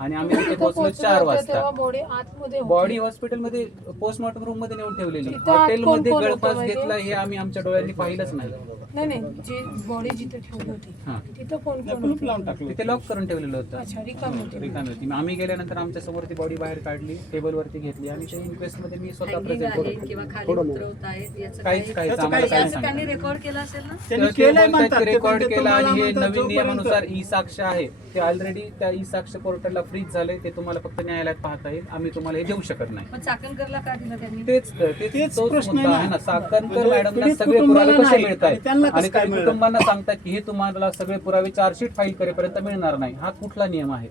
आणि आम्ही तिथे पोहोचलो 4 वाजता. बॉडी बॉडी हॉस्पिटलमध्ये पोस्टमॉर्टम रूम मध्ये नेऊन ठेवलेली. तिथं आत हॉटेलमध्ये कोण गळफास होतं घेतला हे आम्ही आमच्या डोळ्यांनी पाहिलंच नाही. नाही जी बॉडी जिथे ठेवली होती तिथं कोण तिथे लॉक करून ठेवलेलं होतं. अच्छा, रिकामी होती. आम्ही गेल्यानंतर आमच्या समोर ती बॉडी बाहेर काढली, टेबल वरती घेतली आणि त्या इन्क्वेस्ट मध्ये मी स्वतः प्रेझेंट होतो. काहीच आम्हाला काही सांगितलं. रेकॉर्ड केला असेल ना, रेकॉर्ड केला आणि हे नवीन नियमानुसार ई साक्ष आहे ते ऑलरेडी त्या ई साक्ष पोर्टलला फ्रीज झाले. ते तुम्हाला फक्त न्यायालयात पाहता येईल. आम्ही तुम्हाला हे देऊ शकत नाही. पण चाकणकरला का दिलं त्यांनी? तेच तोच मुद्दा आहे ना. चाकणकर मॅडमला सगळे पुरावे कसे मिळत आहेत आणि काही कुटुंबांना सांगतात की हे तुम्हाला सगळे पुरावे चार्जशीट फाईल करेपर्यंत मिळणार नाही. हा कुठला नियम आहे?